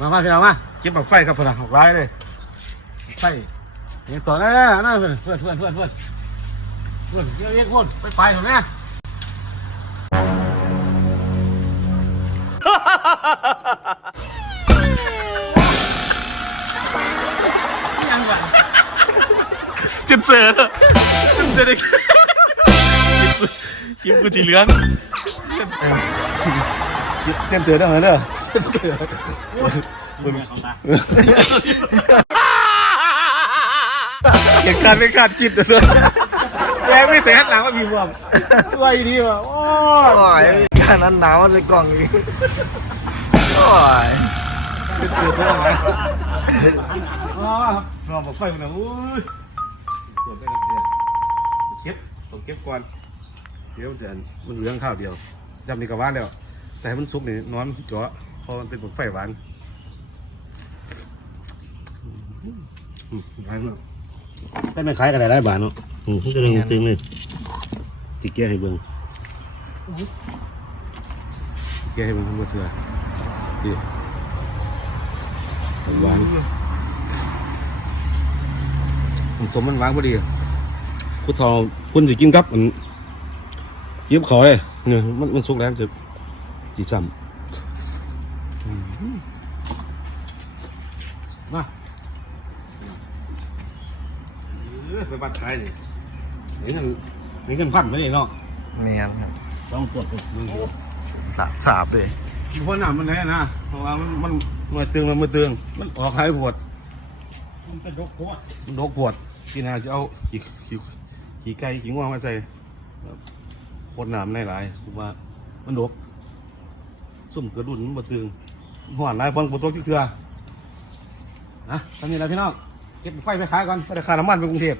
มามาพี่น้องมาเก็บบักไฟครับเพื่อนหกร้ายเลยไฟยังต่อนะนะเพื่อนเพื่อนเพื่อนเพื่อนเพื่อนเพื่อนเยอะแยะคนไปไปถูกไหมยังวะเจ็บเจอเจ็บเจอได้กินกูจีเหลือง เส้นเสือได้เหรอเด้อเจ็บเจอเหตุการณ์ไม่คาดคิดเลยแรงไม่เสียหันหลังมาบีบวมสวยดีว่ะโอ้โอ้ยการนั้นหนาวใส่กล่องอีกโอ้ยจุดจุดเรื่องนะอ๋อนอนบอกไฟมันนะอุ้ยตัวไปเรื่อยๆเก็บต้องเก็บก่อนเดี๋ยวมันจะมันเหลืองข้าวเดียวจำนี่กับว่านแล้ว แต่ให้มันสุกนี่นอนเจาะเพราะมันเป็นบกไฟหวานอืมหวานเนาะแต่ไม่ขายกันได้หลายบาทเนาะอืมก็เลยตึงเลยจิกแก้ให้เบิ่งจิกแก้ให้เบิ่งทั้งหมดเสือดีหวานผมสมมันหวานพอดีกูทอคุณสิกินครับมันเย็บขอเลยเนี่ยมันมันสุกแล้วจะ จีซ้ำอืมมาเอ้ยไปบัดขายนี่นี่เงินนี่เงินพันไปนี่เนาะเมียนครับสองตัวกูมึงสาบสาบเลยเพราะน้ำมันแน่นะเพราะว่ามันมันมันตึงมันมือตึงมันออกหายปวดมันกระดกโคตรมันดกปวดพี่นาจะเอาขี่ขี่ขี่ไก่ขี่ง่วงมาใส่ปวดน้ำในหลายผมว่ามันดก สุ่มกระดุนมันบ่ตึงหวานหลายฟังปวดตัวกี่เถื่อนะตอนนี้แล้วพี่น้องเก็บไฟไปขายก่อนไปขายน้ำมันไปกรุงเทพ